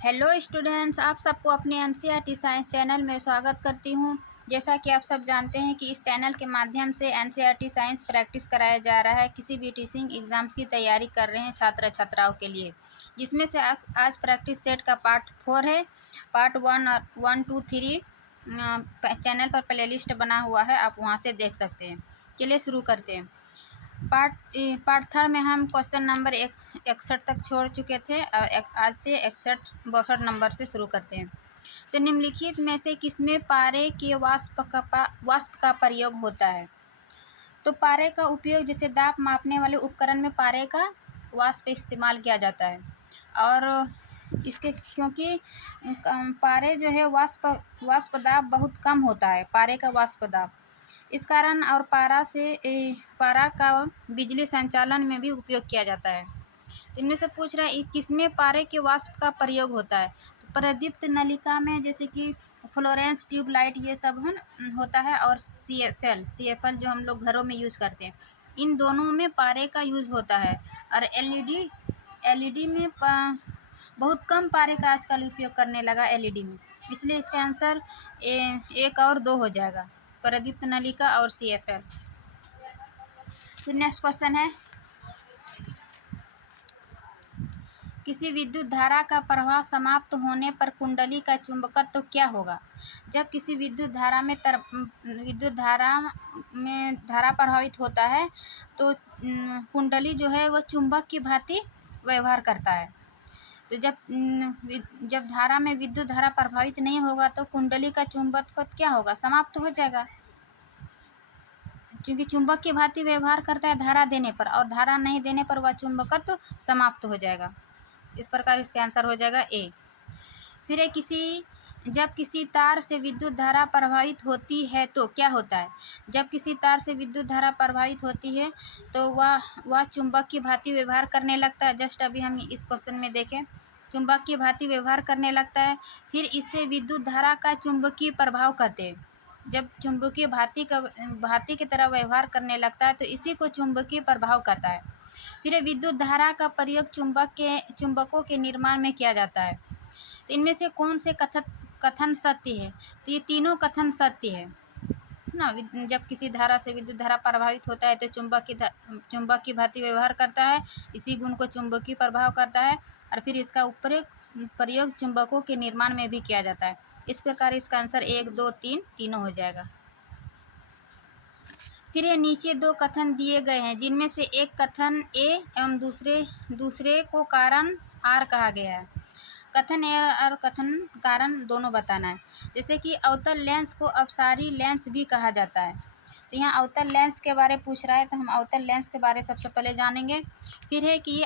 Hello students, आप सबको अपने एनसीईआरटी साइंस चैनल में स्वागत करती हूं। जैसा कि आप सब जानते हैं कि इस चैनल के माध्यम से एनसीईआरटी साइंस प्रैक्टिस कराया जा रहा है। किसी भी टीचिंग एग्ज़ाम्स की तैयारी कर रहे हैं छात्र छात्राओं के लिए, जिसमें से आज प्रैक्टिस सेट का पार्ट 4 है। पार्ट 1, 2, 3 चैनल पर प्लेलिस्ट बना हुआ है, आप वहां से देख सकते हैं। चलिए शुरू करते हैं। पार्ट थर्ड में हम क्वेश्चन नंबर 61 तक छोड़ चुके थे और आज से 61 62 नंबर से शुरू करते हैं। तो निम्नलिखित में से किसमें पारे के वाष्प का प्रयोग होता है? तो पारे का उपयोग जैसे दाब मापने वाले उपकरण में पारे का वाष्प इस्तेमाल किया जाता है। और इसके क्योंकि पारे जो है वाष्प दाब बहुत कम होता है, पारे का वाष्प दाब, इस कारण और पारा का बिजली संचालन में भी उपयोग किया जाता है। तो इनमें से पूछ रहा है किसमें पारे के वाष्प का प्रयोग होता है? तो प्रदीप्त नलिका में, जैसे कि फ्लोरेंस ट्यूबलाइट, ये सब होता है। और सीएफएल जो हम लोग घरों में यूज करते हैं, इन दोनों में पारे का यूज होता है। और एलईडी में बहुत कम पारे का आजकल उपयोग करने लगा एलईडी में, इसलिए इसका आंसर 1 और 2 हो जाएगा, प्रदीप्त नलिका और सीएफएल। फिर नेक्स्ट क्वेश्चन है, किसी विद्युत धारा का प्रवाह समाप्त होने पर कुंडली का चुंबकत्व क्या होगा? जब किसी विद्युत धारा प्रभावित होता है तो कुंडली जो है वह चुंबक की भांति व्यवहार करता है। तो जब धारा में विद्युत धारा प्रभावित नहीं होगा तो कुंडली का चुंबकत्व क्या होगा? समाप्त हो जाएगा, क्योंकि चुंबक की भांति व्यवहार करता है धारा देने पर, और धारा नहीं देने पर वह चुंबकत्व समाप्त हो जाएगा। इस प्रकार इसका आंसर हो जाएगा ए। फिर जब किसी तार से विद्युत धारा प्रवाहित होती है तो क्या होता है? जब किसी तार से विद्युत धारा प्रवाहित होती है तो वह चुंबक की भांति व्यवहार करने लगता है। जस्ट अभी हम इस क्वेश्चन में देखें, चुंबक की भांति व्यवहार करने लगता है। फिर इससे विद्युत धारा का चुंबकीय प्रभाव कहते हैं। जब चुंबकीय भांति की तरह व्यवहार करने लगता है तो इसी को चुंबकीय प्रभाव कहता है। फिर विद्युत धारा का प्रयोग चुंबकों के निर्माण में किया जाता है। तो इनमें से कौन से कथन सत्य है? तो ये तीनों कथन सत्य है ना। जब किसी धारा से विद्युत धारा प्रभावित होता है तो चुंबक की भांति व्यवहार करता है, इसी गुण को चुंबकीय प्रभाव करता है, और फिर इसका प्रयोग चुंबकों के निर्माण में भी किया जाता है। इस प्रकार इसका आंसर 1, 2, 3 तीनों हो जाएगा। फिर ये नीचे 2 कथन दिए गए हैं, जिनमें से एक कथन ए एवं दूसरे को कारण आर कहा गया है। कथन ए और कथन कारण दोनों बताना है। जैसे कि अवतल लेंस को अपसारी लेंस भी कहा जाता है। तो यहाँ अवतल लेंस के बारे पूछ रहा है, तो हम अवतल लेंस के बारे सबसे पहले जानेंगे। फिर है कि ये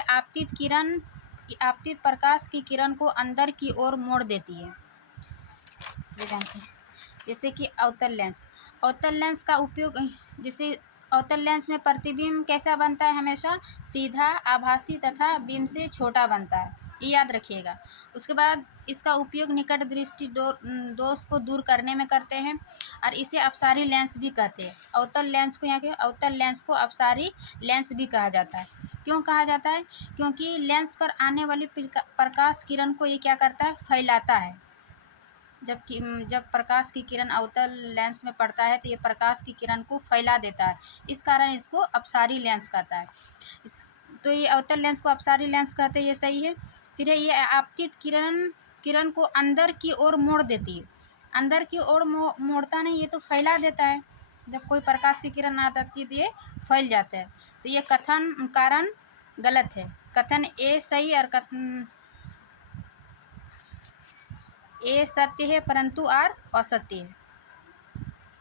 आपतित प्रकाश की किरण को अंदर की ओर मोड़ देती है, ये जानते हैं। जैसे कि अवतल लेंस का उपयोग, जैसे अवतल लेंस में प्रतिबिंब कैसा बनता है? हमेशा सीधा, आभासी तथा बिंब से छोटा बनता है, ये याद रखिएगा। उसके बाद इसका उपयोग निकट दृष्टि दोष को दूर करने में करते हैं, और इसे अपसारी लेंस भी कहते हैं। अवतल लेंस को अपसारी लेंस भी कहा जाता है। क्यों कहा जाता है? क्योंकि लेंस पर आने वाली प्रकाश किरण को ये क्या करता है? फैलाता है। जब प्रकाश की किरण अवतल लेंस में पड़ता है तो ये प्रकाश की किरण को फैला देता है, इस कारण इसको अपसारी लेंस कहता है। तो ये अवतल लेंस को अपसारी लेंस कहते हैं, ये सही है। फिर ये आपतित किरण को अंदर की ओर मोड़ देती है। अंदर की ओर मोड़ता नहीं, ये तो फैला देता है। जब कोई प्रकाश की किरण आ जाती है तो ये फैल जाता है। तो ये कथन कारण गलत है। कथन ए सही और कथन ए सत्य है, परंतु आर असत्य है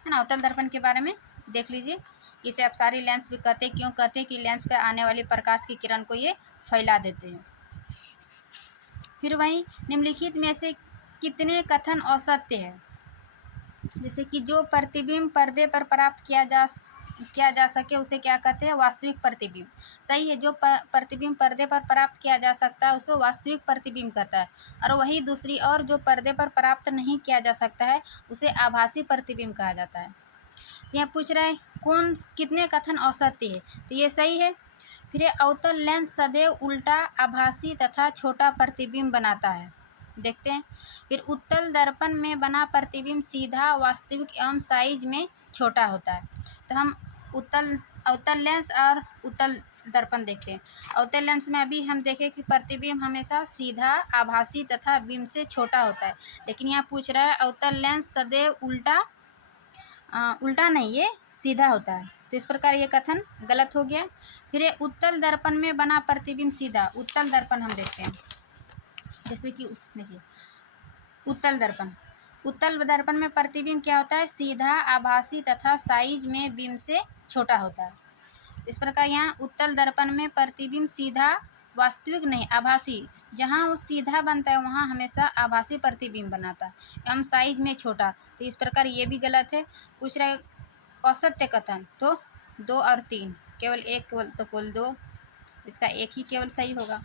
ना। अवतल दर्पण के बारे में देख लीजिए, इसे अपसारी लेंस भी कहते हैं। क्यों कहते हैं? कि लेंस पे आने वाली प्रकाश की किरण को ये फैला देते हैं। फिर वहीं निम्नलिखित में से कितने कथन असत्य है? जैसे कि जो प्रतिबिंब पर्दे पर प्राप्त किया जा सके उसे क्या कहते हैं? वास्तविक प्रतिबिंब। सही है, जो प्रतिबिंब पर्दे पर प्राप्त किया जा सकता है उसे वास्तविक प्रतिबिंब कहता है। और वही दूसरी ओर जो पर्दे पर प्राप्त नहीं किया जा सकता है उसे आभासी प्रतिबिंब कहा जाता है। यहाँ पूछ रहा है कितने कथन असत्य है? तो ये सही है। फिर अवतल लेंस सदैव उल्टा, आभासी तथा छोटा प्रतिबिंब बनाता है। देखते हैं। फिर उत्तल दर्पण में बना प्रतिबिंब सीधा, वास्तविक एवं साइज में छोटा होता है। तो हम अवतल लेंस और उत्तल दर्पण देखते हैं। अवतल लेंस में अभी हम देखें कि प्रतिबिंब हमेशा सीधा, आभासी तथा बिंब से छोटा होता है, लेकिन यहाँ पूछ रहा है अवतल लेंस सदैव उल्टा नहीं, ये सीधा होता है। तो इस प्रकार ये कथन गलत हो गया। फिर ये उत्तल दर्पण में बना प्रतिबिंब सीधा, उत्तल दर्पण हम देखते हैं। जैसे कि देखिए उत्तल दर्पण में प्रतिबिंब क्या होता है, सीधा, आभासी तथा साइज में बिंब से छोटा होता है। इस प्रकार यहाँ उत्तल दर्पण में प्रतिबिंब सीधा, वास्तविक नहीं आभासी, जहाँ वो सीधा बनता है वहाँ हमेशा आभासी प्रतिबिंब बनाता है एवं साइज में छोटा। तो इस प्रकार ये भी गलत है। पूछ रहा है असत्य कथन, तो 2 और 3, केवल एक, केवल तो कुल 2, इसका एक ही केवल सही होगा।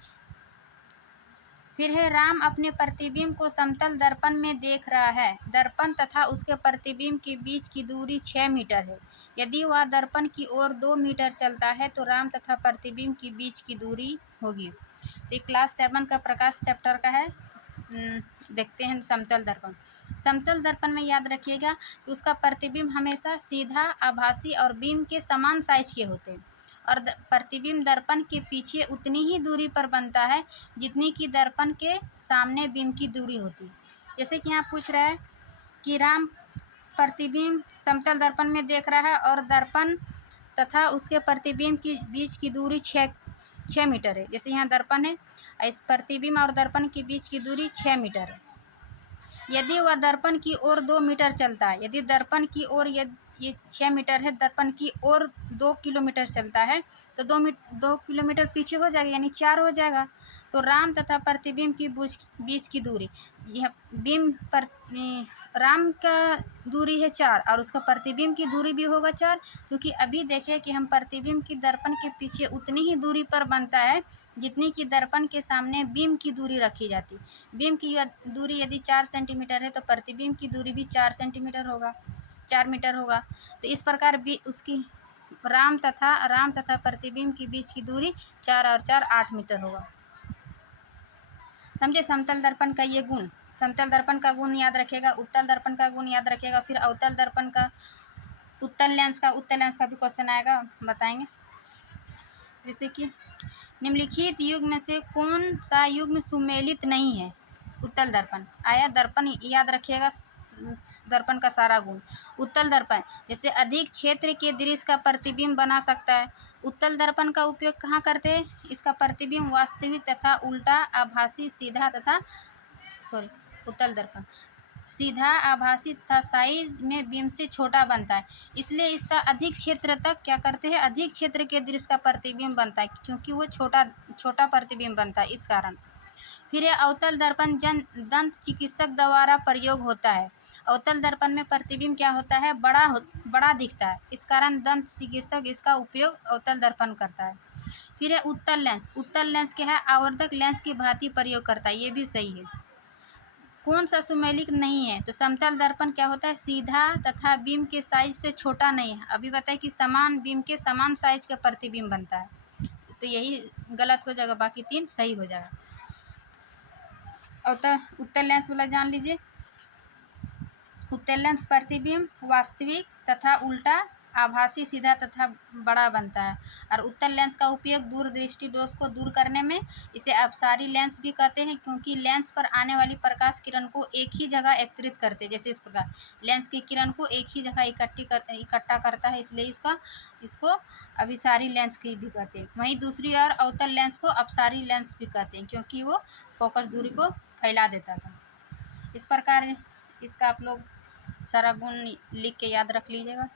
फिर है राम अपने प्रतिबिंब को समतल दर्पण में देख रहा है। दर्पण तथा उसके प्रतिबिंब के बीच की दूरी 6 मीटर है। यदि वह दर्पण की ओर 2 मीटर चलता है तो राम तथा प्रतिबिंब के बीच की दूरी होगी। तो क्लास 7 का प्रकाश चैप्टर का है। देखते हैं समतल दर्पण। समतल दर्पण में याद रखिएगा कि उसका प्रतिबिंब हमेशा सीधा, आभासी और बिंब के समान साइज के होते हैं और प्रतिबिंब दर्पण के पीछे उतनी ही दूरी पर बनता है जितनी कि दर्पण के सामने बिंब की दूरी होती। जैसे कि यहाँ पूछ रहा है कि राम प्रतिबिंब समतल दर्पण में देख रहा है और दर्पण तथा उसके प्रतिबिंब की बीच की दूरी 6 मीटर है। जैसे यहाँ दर्पण है, इस प्रतिबिंब और दर्पण के बीच की दूरी 6 मीटर है। यदि वह दर्पण की ओर 2 मीटर चलता है, यदि दर्पण की ओर ये 6 मीटर है, दर्पण की ओर 2 किलोमीटर चलता है तो 2 किलोमीटर पीछे हो जाएगा, यानी 4 हो जाएगा। तो राम तथा प्रतिबिंब की बीच की दूरी, यह बिंब पर राम का दूरी है 4 और उसका प्रतिबिंब की दूरी भी होगा 4, क्योंकि अभी देखें कि हम प्रतिबिंब की दर्पण के पीछे उतनी ही दूरी पर बनता है जितनी कि दर्पण के सामने बिंब की दूरी रखी जाती। बिंब की दूरी यदि 4 सेंटीमीटर है तो प्रतिबिंब की दूरी भी 4 मीटर होगा। तो इस प्रकार भी उसकी राम तथा प्रतिबिंब के बीच की दूरी 4 और 4 8 मीटर होगा। समझे समतल दर्पण का ये गुण। समतल दर्पण का गुण याद रखेगा, उत्तल दर्पण का गुण याद रखेगा। फिर अवतल दर्पण का, उत्तल लेंस का भी क्वेश्चन आएगा, बताएंगे। जैसे कि निम्नलिखित युग्म में से कौन सा युग्म सुमेलित नहीं है। उत्तल दर्पण आया, दर्पण याद रखिएगा, दर्पण का सारा गुण। उत्तल दर्पण जैसे अधिक क्षेत्र के दृश्य का प्रतिबिंब बना सकता है। उत्तल दर्पण का उपयोग कहाँ करते हैं, इसका प्रतिबिंब वास्तविक तथा उल्टा, आभासी, सीधा तथा उत्तल दर्पण सीधा, आभासी तथा साइज में बिंब से छोटा बनता है, इसलिए इसका अधिक क्षेत्र तक क्या करते हैं, अधिक क्षेत्र के दृश्य का प्रतिबिंब बनता है, क्योंकि वो छोटा प्रतिबिंब बनता है, इस कारण। फिर यह अवतल दर्पण दंत चिकित्सक द्वारा प्रयोग होता है। अवतल दर्पण में प्रतिबिंब क्या होता है, बड़ा दिखता है, इस कारण दंत चिकित्सक इसका उपयोग अवतल दर्पण करता है। फिर है उत्तल लेंस क्या है, आवर्धक लेंस की भांति प्रयोग करता है, ये भी सही है। कौन सा सुमेलित नहीं है, तो समतल दर्पण क्या होता है, सीधा तथा बिंब के साइज से छोटा नहीं है। अभी बताए कि समान बिंब के समान साइज का प्रतिबिंब बनता है, तो यही गलत हो जाएगा, बाकी 3 सही हो जाएगा। उत्तल लेंस वाला जान लीजिए। उत्तल लेंस प्रतिबिंब वास्तविक तथा उल्टा, आभासी, सीधा तथा बड़ा बनता है। और उत्तल लेंस का उपयोग दूरदृष्टि दोष को दूर करने में, इसे अपसारी लेंस भी कहते हैं, क्योंकि लेंस पर आने वाली प्रकाश किरण को एक ही जगह एकत्रित करते हैं। जैसे इस प्रकार लेंस की किरण को एक ही जगह इकट्ठा करता है, इसलिए इसको अभिसारी लेंस की भी कहते हैं। वहीं दूसरी ओर अवतल लेंस को अपसारी लेंस भी कहते हैं, क्योंकि वो फोकस दूरी को फैला देता था। इस प्रकार इसका आप लोग सारा गुण लिख के याद रख लीजिएगा।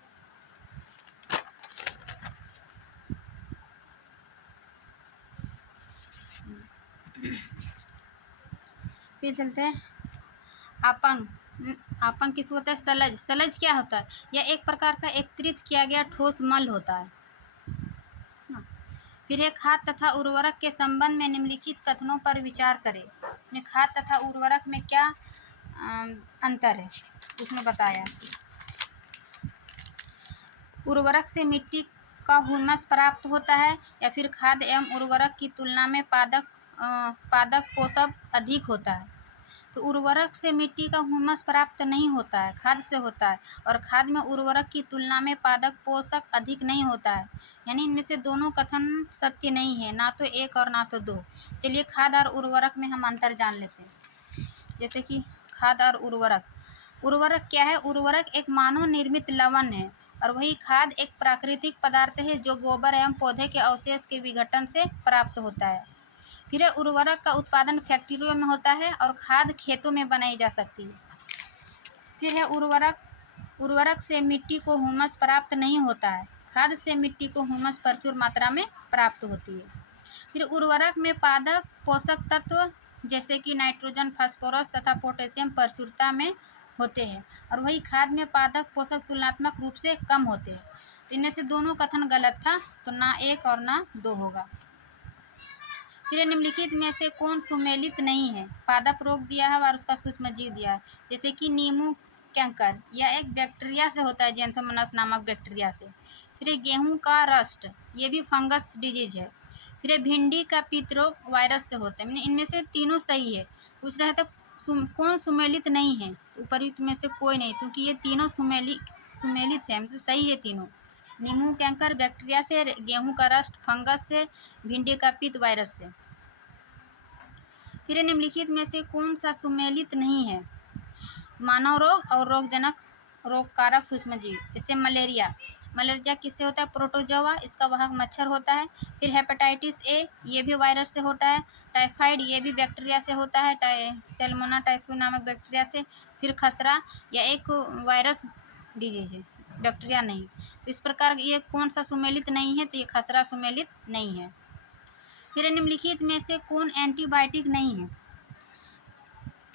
फिर चलते हैं आपंग किसको होता है, सलज क्या होता है, यह एक प्रकार का एकत्रित किया गया ठोस मल होता है। फिर एक खाद तथा उर्वरक के संबंध में निम्नलिखित कथनों पर विचार करें। खाद तथा उर्वरक में क्या अंतर है, उसने बताया। उर्वरक से मिट्टी का हुमस प्राप्त होता है, या फिर खाद एवं उर्वरक की तुलना में पादक पोषक अधिक होता है। तो उर्वरक से मिट्टी का हुमस प्राप्त नहीं होता है, खाद से होता है। और खाद में उर्वरक की तुलना में पादप पोषक अधिक नहीं होता है। यानी इनमें से दोनों कथन सत्य नहीं है, ना तो एक और ना तो दो। चलिए खाद और उर्वरक में हम अंतर जान लेते हैं। जैसे कि खाद और उर्वरक। उर्वरक क्या है? उर्वरक एक मानव निर्मित लवण है, और वही खाद एक प्राकृतिक पदार्थ है जो गोबर एवं पौधे के अवशेष के विघटन से प्राप्त होता है। फिर उर्वरक का उत्पादन फैक्ट्रियों में होता है और खाद खेतों में बनाई जा सकती है। फिर है उर्वरक। उर्वरक से मिट्टी को हुमस प्राप्त नहीं होता है, खाद से मिट्टी को हुमस प्रचुर मात्रा में प्राप्त होती है। फिर उर्वरक में पादप पोषक तत्व जैसे कि नाइट्रोजन, फास्फोरस तथा पोटेशियम प्रचुरता में होते हैं, और वही खाद में पादप पोषक तुलनात्मक रूप से कम होते हैं। तो इनमें से दोनों कथन गलत था, तो ना एक और ना दो होगा। फिर निम्नलिखित में से कौन सुमेलित नहीं है? पादप रोग दिया है और उसका सूक्ष्मजीव दिया है। जैसे कि नींबू कैंकर, यह एक बैक्टीरिया से होता है, जेंथोमोनास नामक बैक्टीरिया से। फिर गेहूं का रस्ट, ये भी फंगस डिजीज है। फिर भिंडी का पित्त रोग वायरस से होता है। इनमें से तीनों सही है। पूछ रहा है तो कौन सुमेलित नहीं है? उपरोक्त में से कोई नहीं, क्योंकि ये तीनों सुमेलित है, मतलब सही है तीनों। नींबू कैंकर बैक्टीरिया से, गेहूं का रस्ट फंगस से, भिंडी का पित्त वायरस से। फिर निम्नलिखित में से कौन सा सुमेलित नहीं है? मानव रोग और रोगजनक रोगकारक सूक्ष्मजीव। जैसे मलेरिया। मलेरिया किससे होता है? प्रोटोजोआ, इसका वाहक मच्छर होता है। फिर हेपेटाइटिस ए, ये भी वायरस से होता है। टाइफाइड, ये भी बैक्टीरिया से होता है, सैल्मोना टाइफी नामक बैक्टीरिया से। फिर खसरा, यह एक वायरस डिजीज है, बैक्टीरिया नहीं। तो इस प्रकार ये कौन सा सुमेलित नहीं है? तो ये खसरा सुमेलित नहीं है। फिर निम्नलिखित में से कौन एंटीबायोटिक नहीं है?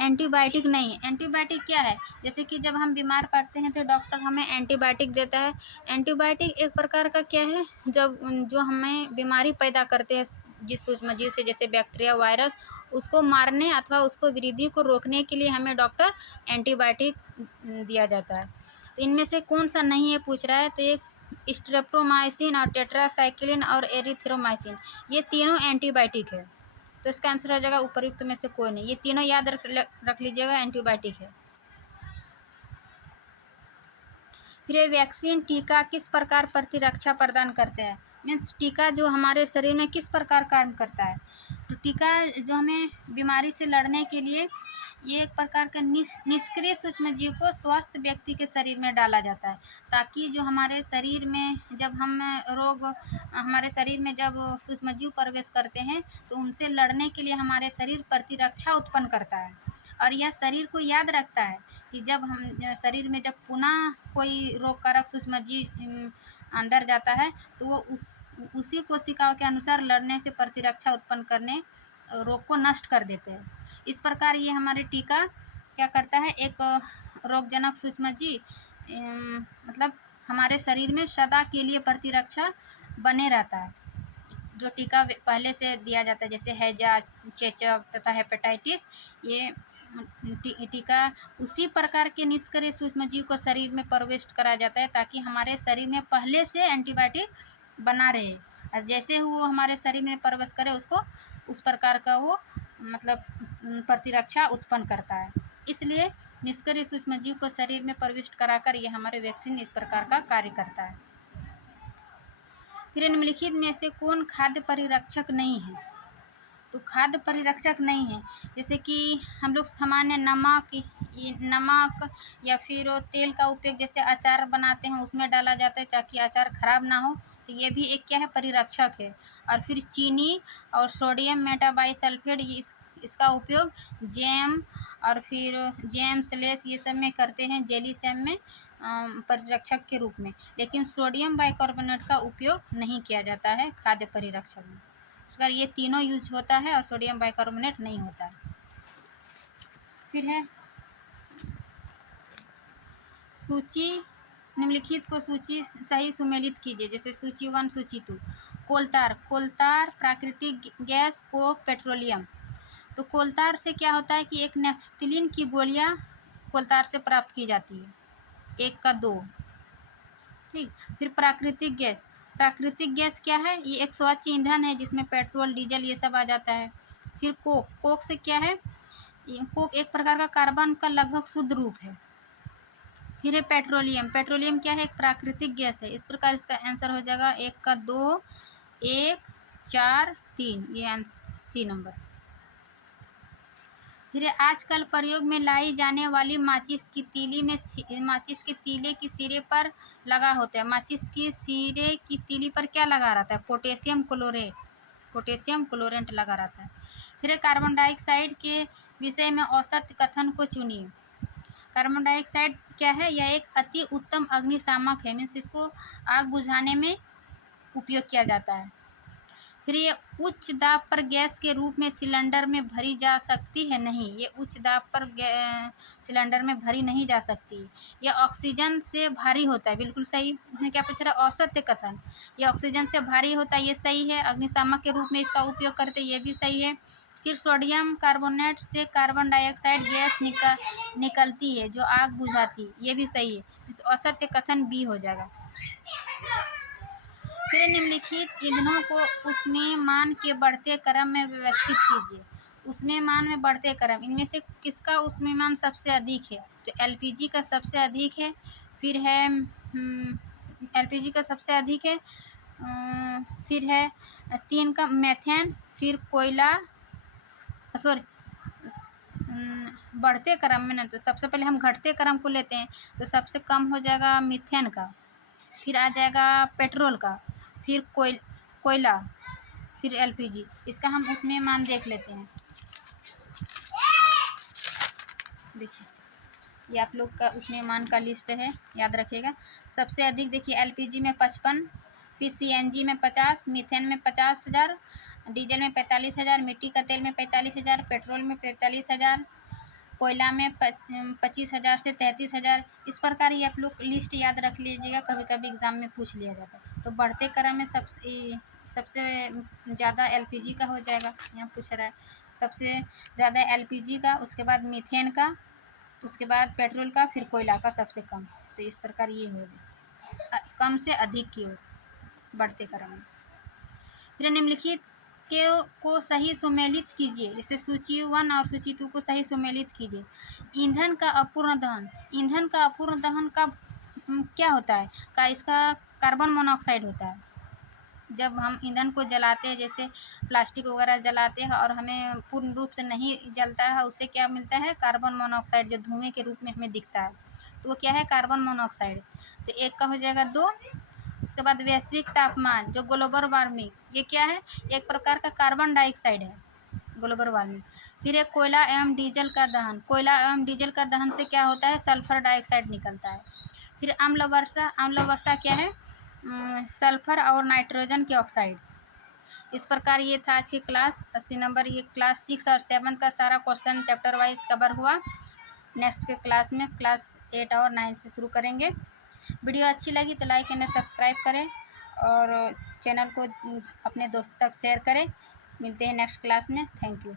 एंटीबायोटिक नहीं है। एंटीबायोटिक क्या है? जैसे कि जब हम बीमार पड़ते हैं तो डॉक्टर हमें एंटीबायोटिक देता है। एंटीबायोटिक एक प्रकार का क्या है? जब जो हमें बीमारी पैदा करते हैं जिस सूक्ष्मजीव से, जैसे बैक्टीरिया, वायरस, उसको मारने अथवा उसको वृद्धि को रोकने के लिए हमें डॉक्टर एंटीबायोटिक दिया जाता है। तो इनमें से कौन सा नहीं है पूछ रहा है? तो एक स्ट्रेप्टोमाइसिन और टेट्रासाइक्लिन और एरिथ्रोमाइसिन, ये तीनों एंटीबायोटिक है। तो इसका आंसर हो जाएगा उपयुक्त में से कोई नहीं। ये तीनों याद रख लीजिएगा, एंटीबायोटिक है। फिर ये वैक्सीन, टीका किस प्रकार प्रतिरक्षा प्रदान करते हैं? मीन्स टीका जो हमारे शरीर में किस प्रकार काम करता है? तो टीका जो हमें बीमारी से लड़ने के लिए, ये एक प्रकार का निष्क्रिय सूक्ष्मजीव को स्वस्थ व्यक्ति के शरीर में डाला जाता है, ताकि जो हमारे शरीर में जब हमारे शरीर में जब सूक्ष्मजीव प्रवेश करते हैं तो उनसे लड़ने के लिए हमारे शरीर प्रतिरक्षा उत्पन्न करता है। और यह शरीर को याद रखता है कि जब हम शरीर में जब पुनः कोई रोगकारक सूक्ष्मजीव अंदर जाता है तो वो उसी कोशिकाओं के अनुसार लड़ने से प्रतिरक्षा उत्पन्न करने रोग को नष्ट कर देते हैं। इस प्रकार ये हमारे टीका क्या करता है? एक रोगजनक सूक्ष्मजीव मतलब हमारे शरीर में सदा के लिए प्रतिरक्षा बने रहता है। जो टीका पहले से दिया जाता है, जैसे हैजा, चेचक तथा हेपेटाइटिस, ये टीका उसी प्रकार के निष्क्रिय सूक्ष्मजीव को शरीर में प्रवेश कराया जाता है, ताकि हमारे शरीर में पहले से एंटीबायोटिक बना रहे, और जैसे वो हमारे शरीर में प्रवेश करे उसको उस प्रकार का वो मतलब प्रतिरक्षा उत्पन्न करता है। इसलिए निष्क्रिय सूक्ष्मजीव को शरीर में प्रविष्ट कराकर ये हमारे वैक्सीन इस प्रकार का कार्य करता है। फिर निम्नलिखित में से कौन खाद्य परिरक्षक नहीं है? तो खाद्य परिरक्षक नहीं है, जैसे कि हम लोग सामान्य नमक या फिर तेल का उपयोग जैसे अचार बनाते हैं उसमें डाला जाता है ताकि अचार खराब ना हो, तो ये भी एक क्या है? परिरक्षक है। और फिर चीनी और सोडियम मेटाबाइसल्फेट, इसका उपयोग जैम और फिर जैम स्लेस ये सब में करते हैं, जेली सैम में परिरक्षक के रूप में। लेकिन सोडियम बाइकार्बोनेट का उपयोग नहीं किया जाता है खाद्य परिरक्षक में। अगर ये तीनों यूज होता है और सोडियम बाइकार्बोनेट नहीं होता है। फिर है सूची, निम्नलिखित को सूची सही सुमेलित कीजिए। जैसे सूची 1, सूची 2। कोलतार प्राकृतिक गैस, कोक पेट्रोलियम। तो कोलतार से क्या होता है कि एक नेफ्थलीन की गोलियां कोलतार से प्राप्त की जाती है, 1 का 2। ठीक। फिर प्राकृतिक गैस क्या है? ये एक स्वच्छ ईंधन है जिसमें पेट्रोल, डीजल ये सब आ जाता है। फिर कोक से क्या है? कोक एक प्रकार का कार्बन का लगभग शुद्ध रूप है। फिर है पेट्रोलियम। पेट्रोलियम क्या है? एक प्राकृतिक गैस है। इस प्रकार इसका आंसर हो जाएगा 1 का 2, 1, 4, 3, ये सी नंबर। फिर आजकल प्रयोग में लाई जाने वाली माचिस की तीली की सिरे पर लगा होता है। माचिस की सिरे की तीली पर क्या लगा रहता है? पोटेशियम क्लोरेंट लगा रहता है। फिर कार्बन डाइऑक्साइड के विषय में औसत कथन को चुनिए। कार्बन डाइऑक्साइड क्या है? यह एक अति उत्तम अग्निशामक है, मीन्स इसको आग बुझाने में उपयोग किया जाता है। फिर ये उच्च दाब पर गैस के रूप में सिलेंडर में भरी जा सकती है? नहीं, ये उच्च दाब पर सिलेंडर में भरी नहीं जा सकती। यह ऑक्सीजन से भारी होता है, बिल्कुल सही। इसमें क्या पूछ रहा है? औसत कथन। यह ऑक्सीजन से भारी होता है, ये सही है। अग्निशामक के रूप में इसका उपयोग करते, ये भी सही है। फिर सोडियम कार्बोनेट से कार्बन डाइऑक्साइड गैस निकलती है जो आग बुझाती, ये भी सही है। इस औसत कथन बी हो जाएगा। फिर निम्नलिखित ईंधनों को ऊष्मीयमान के बढ़ते क्रम में व्यवस्थित कीजिए। ऊष्मीयमान में बढ़ते क्रम, इनमें से किसका ऊष्मीयमान सबसे अधिक है? तो एलपीजी का सबसे अधिक है। फिर है एलपीजी का सबसे अधिक है। फिर है 3 का मेथेन। फिर कोयला, सॉरी, बढ़ते क्रम में ना, तो सबसे पहले हम घटते क्रम को लेते हैं, तो सबसे कम हो जाएगा मीथेन का। फिर आ जाएगा पेट्रोल का, फिर कोयला, फिर एलपीजी। इसका हम उसमें मान देख लेते हैं। देखिए, ये आप लोग का उसमें मान का लिस्ट है, याद रखिएगा। सबसे अधिक देखिए एलपीजी में 55, फिर सीएनजी में 50, मीथेन में 50,000, डीजल में 45,000, मिट्टी का तेल में 45,000, पेट्रोल में 43,000, कोयला में 25,000 से 33,000। इस प्रकार ये आप लोग लिस्ट याद रख लीजिएगा, कभी कभी एग्जाम में पूछ लिया जाता है। तो बढ़ते क्रम में सबसे ज़्यादा एलपीजी का हो जाएगा, यहाँ पूछ रहा है। सबसे ज़्यादा एलपीजी का, उसके बाद मीथेन का, उसके बाद पेट्रोल का, फिर कोयला का सबसे कम। तो इस प्रकार ये होगा, कम से अधिक की ओर बढ़ते क्रम में। फिर निम्नलिखित को सही सुमेलित कीजिए। जैसे सूची 1 और सूची 2 को सही सुमेलित कीजिए। ईंधन का अपूर्ण दहन। ईंधन का अपूर्ण दहन का क्या होता है? इसका कार्बन मोनोऑक्साइड होता है। जब हम ईंधन को जलाते हैं, जैसे प्लास्टिक वगैरह जलाते हैं और हमें पूर्ण रूप से नहीं जलता है, उससे क्या मिलता है? कार्बन मोनोऑक्साइड, जो धुएं के रूप में हमें दिखता है, तो वो क्या है? Carbon monoxide. तो 1 का हो जाएगा 2। उसके बाद वैश्विक तापमान, जो ग्लोबल वार्मिंग, ये क्या है? एक प्रकार का कार्बन डाइऑक्साइड है, ग्लोबल वार्मिंग। फिर एक कोयला एवं डीजल का दहन। कोयला एवं डीजल का दहन से क्या होता है? सल्फर डाइऑक्साइड निकलता है। फिर अम्ल वर्षा। अम्ल वर्षा क्या है? सल्फर और नाइट्रोजन के ऑक्साइड। इस प्रकार ये था आज की क्लास 80 नंबर। ये क्लास 6 और 7 का सारा क्वेश्चन चैप्टर वाइज कवर हुआ। नेक्स्ट के क्लास में क्लास 8 और 9 से शुरू करेंगे। वीडियो अच्छी लगी तो लाइक एंड सब्सक्राइब करें और चैनल को अपने दोस्त तक शेयर करें। मिलते हैं नेक्स्ट क्लास में। Thank you.